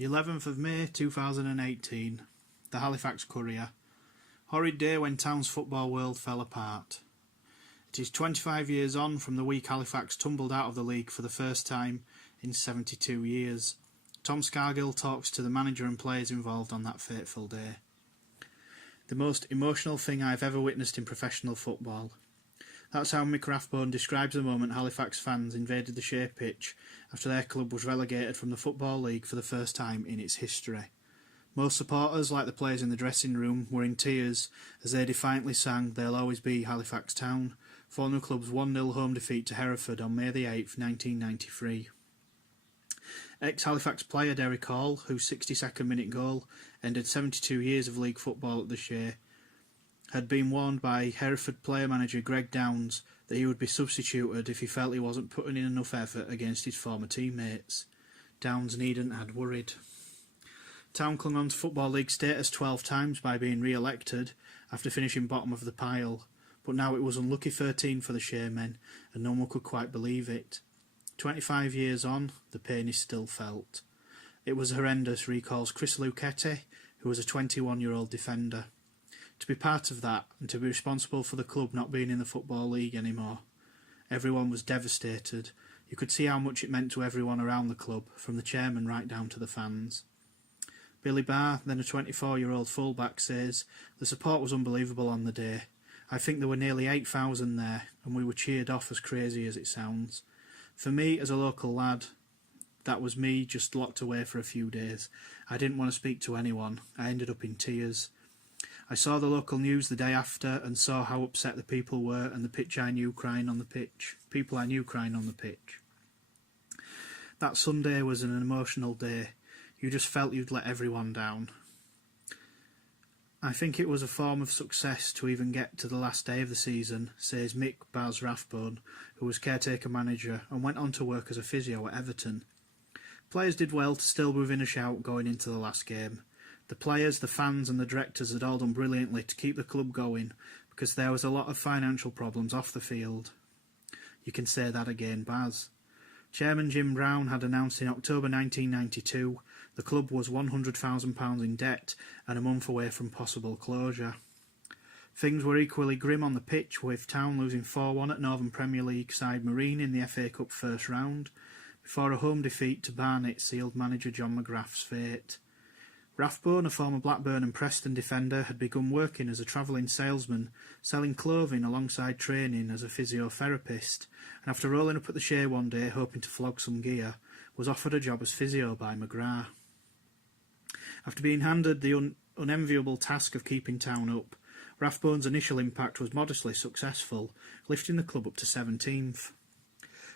The 11th of May 2018, the Halifax Courier. Horrid day when town's football world fell apart. It is 25 years on from the week Halifax tumbled out of the league for the first time in 72 years. Tom Scargill talks to the manager and players involved on that fateful day. The most emotional thing I've ever witnessed in professional football. That's how Mick Rathbone describes the moment Halifax fans invaded the Shea pitch after their club was relegated from the Football League for the first time in its history. Most supporters, like the players in the dressing room, were in tears as they defiantly sang "They'll Always Be Halifax Town" following the club's 1-0 home defeat to Hereford on May the 8th, 1993. Ex-Halifax player Derek Hall, whose 62nd minute goal ended 72 years of league football at the Shea, had been warned by Hereford player-manager Greg Downs that he would be substituted if he felt he wasn't putting in enough effort against his former teammates. Downs needn't had worried. Town clung on to Football League status 12 times by being re-elected after finishing bottom of the pile, but now it was unlucky 13 for the Shaymen, and no one could quite believe it. 25 years on, the pain is still felt. It was horrendous, recalls Chris Luchetti, who was a 21-year-old defender. To be part of that, and to be responsible for the club not being in the Football League anymore. Everyone was devastated. You could see how much it meant to everyone around the club, from the chairman right down to the fans. Billy Barr, then a 24-year-old fullback, says, "The support was unbelievable on the day. I think there were nearly 8,000 there, and we were cheered off as crazy as it sounds. For me, as a local lad, that was me just locked away for a few days. I didn't want to speak to anyone. I ended up in tears. I saw the local news the day after and saw how upset the people were and the people I knew crying on the pitch. That Sunday was an emotional day. You just felt you'd let everyone down. I think it was a form of success to even get to the last day of the season," says Mick Baz Rathbone, who was caretaker manager and went on to work as a physio at Everton. Players did well to still be within a shout going into the last game. The players, the fans and the directors had all done brilliantly to keep the club going because there was a lot of financial problems off the field. You can say that again, Baz. Chairman Jim Brown had announced in October 1992 the club was £100,000 in debt and a month away from possible closure. Things were equally grim on the pitch, with Town losing 4-1 at Northern Premier League side Marine in the FA Cup first round, before a home defeat to Barnet sealed manager John McGrath's fate. Rathbone, a former Blackburn and Preston defender, had begun working as a travelling salesman, selling clothing alongside training as a physiotherapist, and after rolling up at the Shea one day hoping to flog some gear, was offered a job as physio by McGrath. After being handed the unenviable task of keeping Town up, Rathbone's initial impact was modestly successful, lifting the club up to 17th.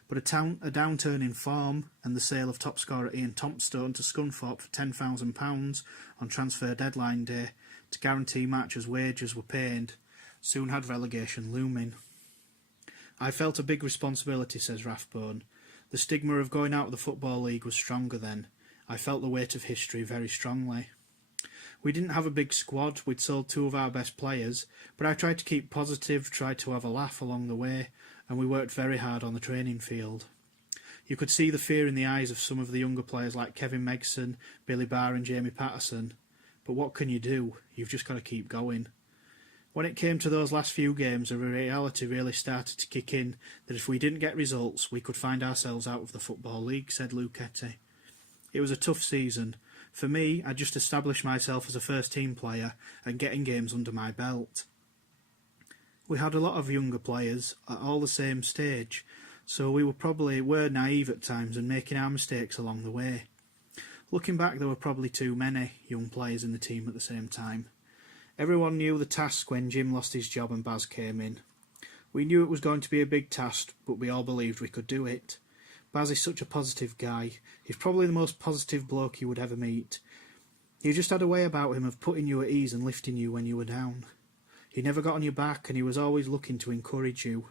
But a downturn in form and the sale of top scorer Ian Tompstone to Scunthorpe for £10,000 on transfer deadline day to guarantee March's wages were paid soon had relegation looming. "I felt a big responsibility," says Rathbone. "The stigma of going out of the Football League was stronger then. I felt the weight of history very strongly. We didn't have a big squad, we'd sold 2 of our best players, but I tried to keep positive, tried to have a laugh along the way, and we worked very hard on the training field. You could see the fear in the eyes of some of the younger players like Kevin Megson, Billy Barr and Jamie Patterson. But what can you do? You've just got to keep going. When it came to those last few games, a reality really started to kick in that if we didn't get results, we could find ourselves out of the Football League," said Luchetti. "It was a tough season. For me, I just established myself as a first-team player and getting games under my belt. We had a lot of younger players at all the same stage, so we were naive at times and making our mistakes along the way. Looking back, there were probably too many young players in the team at the same time. Everyone knew the task when Jim lost his job and Baz came in. We knew it was going to be a big task, but we all believed we could do it. Baz is such a positive guy. He's probably the most positive bloke you would ever meet. He just had a way about him of putting you at ease and lifting you when you were down. He never got on your back and he was always looking to encourage you.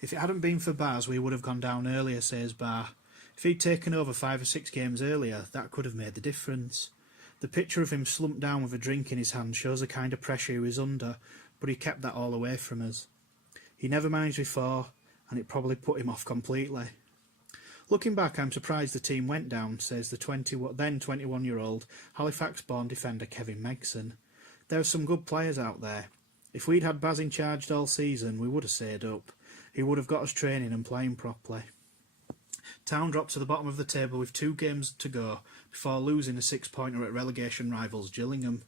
If it hadn't been for Baz, we would have gone down earlier," says Barr. "If he'd taken over 5 or 6 games earlier, that could have made the difference." The picture of him slumped down with a drink in his hand shows the kind of pressure he was under, but he kept that all away from us. He never managed before, and it probably put him off completely. Looking back, I'm surprised the team went down, says the then 21-year-old Halifax-born defender Kevin Megson. There are some good players out there. If we'd had Baz in charge all season, we would have stayed up. He would have got us training and playing properly. Town dropped to the bottom of the table with 2 games to go before losing a 6-pointer at relegation rivals Gillingham.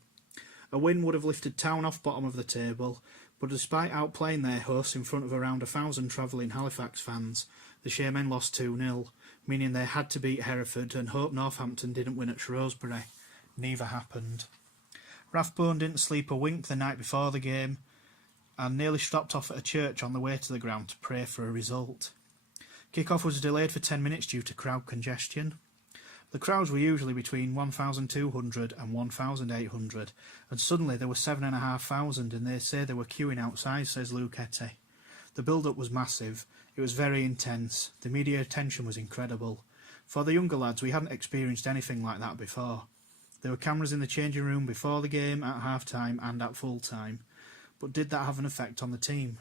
A win would have lifted Town off bottom of the table, but despite outplaying their hosts in front of around 1,000 travelling Halifax fans, the Shaymen lost 2-0, meaning they had to beat Hereford and hope Northampton didn't win at Shrewsbury. Neither happened. Rathbone didn't sleep a wink the night before the game and nearly stopped off at a church on the way to the ground to pray for a result. Kick-off was delayed for 10 minutes due to crowd congestion. The crowds were usually between 1,200 and 1,800, and suddenly there were 7,500, and they say they were queuing outside, says Luke Etty. The build-up was massive. It was very intense. The media attention was incredible. For the younger lads, we hadn't experienced anything like that before. There were cameras in the changing room before the game, at half-time and at full-time. But did that have an effect on the team?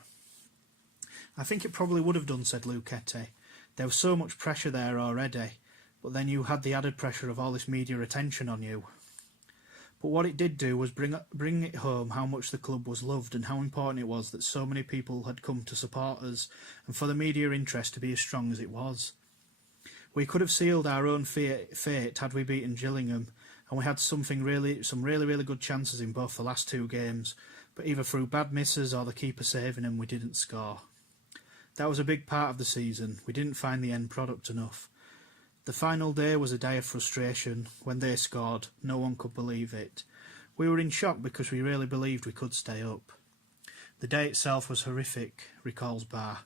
I think it probably would have done, said Luke Etty. There was so much pressure there already, but then you had the added pressure of all this media attention on you. But what it did do was bring it home how much the club was loved and how important it was that so many people had come to support us and for the media interest to be as strong as it was. We could have sealed our own fate had we beaten Gillingham, and we had some really good chances in both the last 2 games, but either through bad misses or the keeper saving them, we didn't score. That was a big part of the season. We didn't find the end product enough. The final day was a day of frustration. When they scored, no one could believe it. We were in shock because we really believed we could stay up. The day itself was horrific, recalls Barr.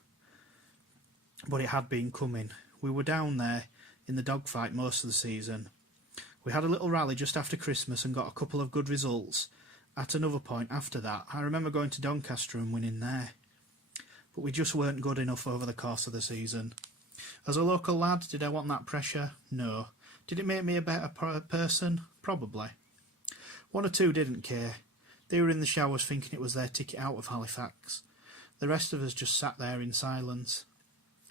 But it had been coming. We were down there in the dogfight most of the season. We had a little rally just after Christmas and got a couple of good results. At another point after that, I remember going to Doncaster and winning there. But we just weren't good enough over the course of the season. As a local lad, did I want that pressure? No. Did it make me a better person? Probably. 1 or 2 didn't care. They were in the showers thinking it was their ticket out of Halifax. The rest of us just sat there in silence.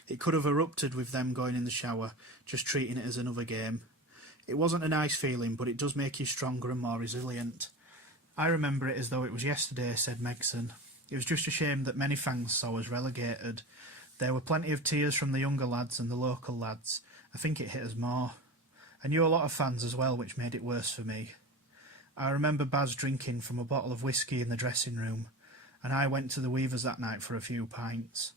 It could have erupted with them going in the shower, just treating it as another game. It wasn't a nice feeling, but it does make you stronger and more resilient. I remember it as though it was yesterday, said Megson. It was just a shame that many fans saw us relegated. There were plenty of tears from the younger lads and the local lads. I think it hit us more. I knew a lot of fans as well, which made it worse for me. I remember Baz drinking from a bottle of whiskey in the dressing room, and I went to the Weavers that night for a few pints.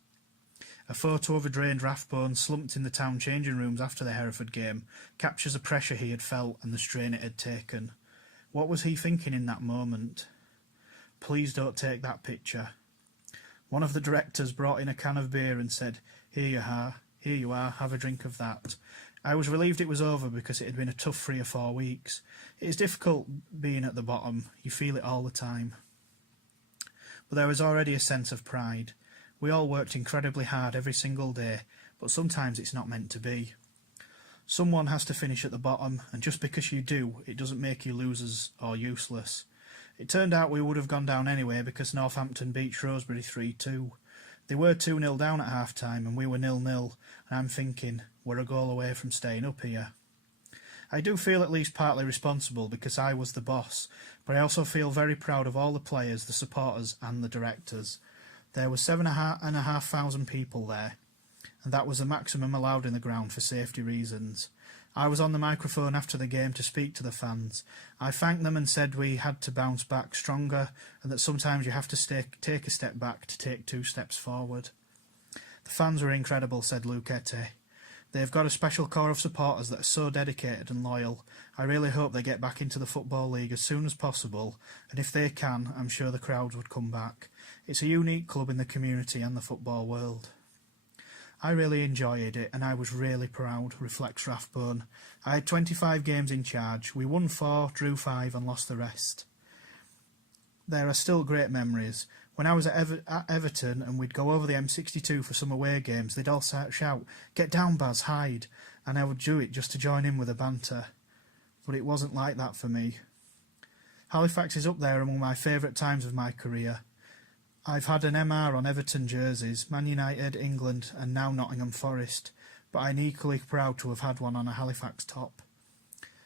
A photo of a drained Rathbone slumped in the town changing rooms after the Hereford game captures the pressure he had felt and the strain it had taken. What was he thinking in that moment? Please don't take that picture. One of the directors brought in a can of beer and said, Here you are, have a drink of that. I was relieved it was over because it had been a tough 3 or 4 weeks. It is difficult being at the bottom, you feel it all the time. But there was already a sense of pride. We all worked incredibly hard every single day, but sometimes it's not meant to be. Someone has to finish at the bottom, and just because you do, it doesn't make you losers or useless. It turned out we would have gone down anyway because Northampton beat Shrewsbury 3-2. They were 2-0 down at half-time and we were 0-0, and I'm thinking, we're a goal away from staying up here. I do feel at least partly responsible because I was the boss, but I also feel very proud of all the players, the supporters and the directors. There were 7,500 people there, and that was the maximum allowed in the ground for safety reasons. I was on the microphone after the game to speak to the fans. I thanked them and said we had to bounce back stronger and that sometimes you have to take a step back to take 2 steps forward. The fans were incredible, said Luke Etty. They've got a special core of supporters that are so dedicated and loyal. I really hope they get back into the Football League as soon as possible, and if they can, I'm sure the crowds would come back. It's a unique club in the community and the football world. I really enjoyed it and I was really proud, reflects Rathbone. I had 25 games in charge. We won 4, drew 5 and lost the rest. There are still great memories. When I was at Everton and we'd go over the M62 for some away games, they'd all shout, "Get down, Baz, hide," and I would do it just to join in with the banter. But it wasn't like that for me. Halifax is up there among my favourite times of my career. I've had an MR on Everton jerseys, Man United, England and now Nottingham Forest. but I'm equally proud to have had one on a Halifax top.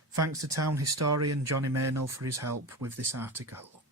Thanks to town historian Johnny Maynell for his help with this article.